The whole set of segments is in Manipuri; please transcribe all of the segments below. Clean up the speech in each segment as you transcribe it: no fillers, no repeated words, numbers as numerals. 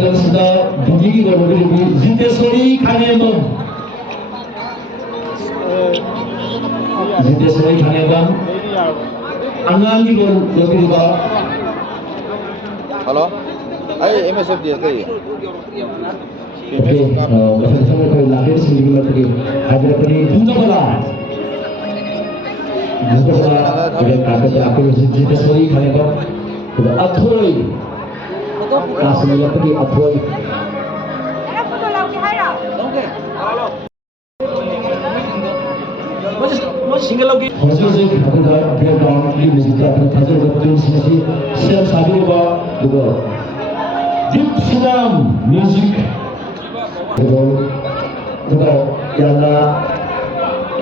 필름스다 분위기가 오르기 지대소리 강해범 지대소리 강해범 안간기걸 여기가 Halo? Ay, MSFDS tadi. 오케이 sama koy lahir sendiri lagi hadir pani bunjabala udah kata aku jidesory 강해범 udah athoy asli lagi athoy हजरसे खादा बैकग्राउंड की म्यूजिक का हजर बतून सिमसी शेर साबिर का दुगो दीप सिनाम म्यूजिक दुगो याला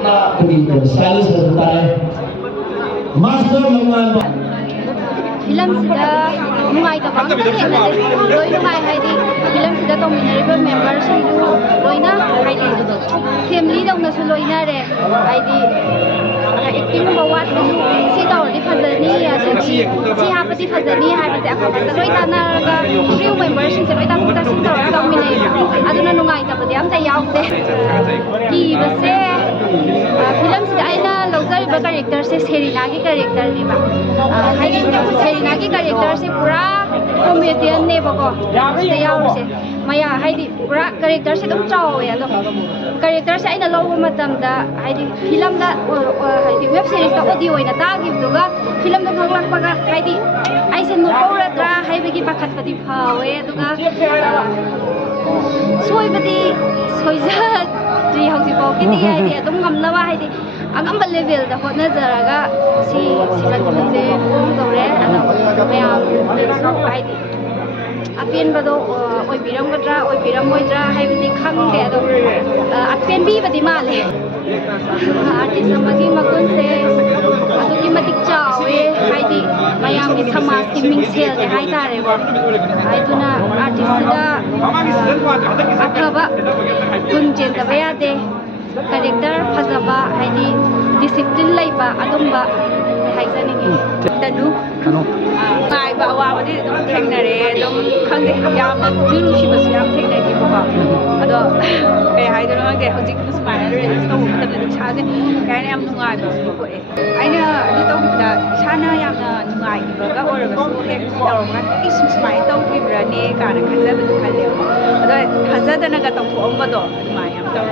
ना कोई साइलेंस होता है मास्टर लंगमान फिल्म सिदा नुंगाई का बांग हेना लोई नुंगाई हाइदी फिल्म सिदा तोमिनरिबा मेंबर सिंगु लोइना हाइदी फैमिली दौना सु लोइना रे हाइदी एक्टिंग बावात सी तौरदी फजनी अदगी सी हापति फजनी हाइबसे अखबत लोइ तानारगा क्रू मेंबर सिंग लोइ ताना तासिन तौर तोमिनै अदुना नुंगाई तबदि अमता यावते की बसे फिल्म सिदा आइना लौजरिबा कैरेक्टर से सेरिना की कैरेक्टर नेबा हाइदी सेरिना की कैरेक्टर से पूरा कॉमेडियन नेबको सिदा यावसे मया हाइदी पूरा कैरेक्टर से दम चावे अदो कैरेक्टर से आइना लौबा मतमदा हाइदी फिल्म दा हाइदी वेब सीरीज दा ऑडियो ओइना तागिबदुगा फिल्म दा भगलकपगा हाइदी आइसे नोरौरद्रा हाइबगी पाखतपदि फावे अदुगा सोइबदि सोइजत जी हौसिफाउ किदि हाइदी अदुम गमनबा हाइदी अगंबा लेवल दा होटनजरगा सी सीजन 2 से फोम तौरे अदो मयाम हाइदी अपेनबदो ओइबिरमगद्रा ओइबिरमोइद्रा हाइबदि खंगे अदो अपेनबीबदि माले आर्टिस्ट अमगी मगुन से अदुगी मतिक चावे हाइदी मयाम की समाज की मिंगसेल के हाइतारे बो हाइदुना आर्टिस्ट दा अफबा गुंजेन दबा यादे कैरेक्टर फजबा हाइदी डिसिप्लिन लैबा अदुम्बा हाइजनिगे तनु नाइबा अवाबदि थेंनरे दम खंगे याम नुनुशिबसु याम थेंनरे बको अदो के हाइदनो के हजिक सुमाना रिलीज तौ मतम साजे कायने याम नुंगाय बको आइना दु तौदा साना यामना नुंगाय बगा ओरबसु हेक तौरगा इस सुमाय तौ बिब्राने काना खजबदु खले अदो खजदना गा तौ अम्बदो माय याम तौर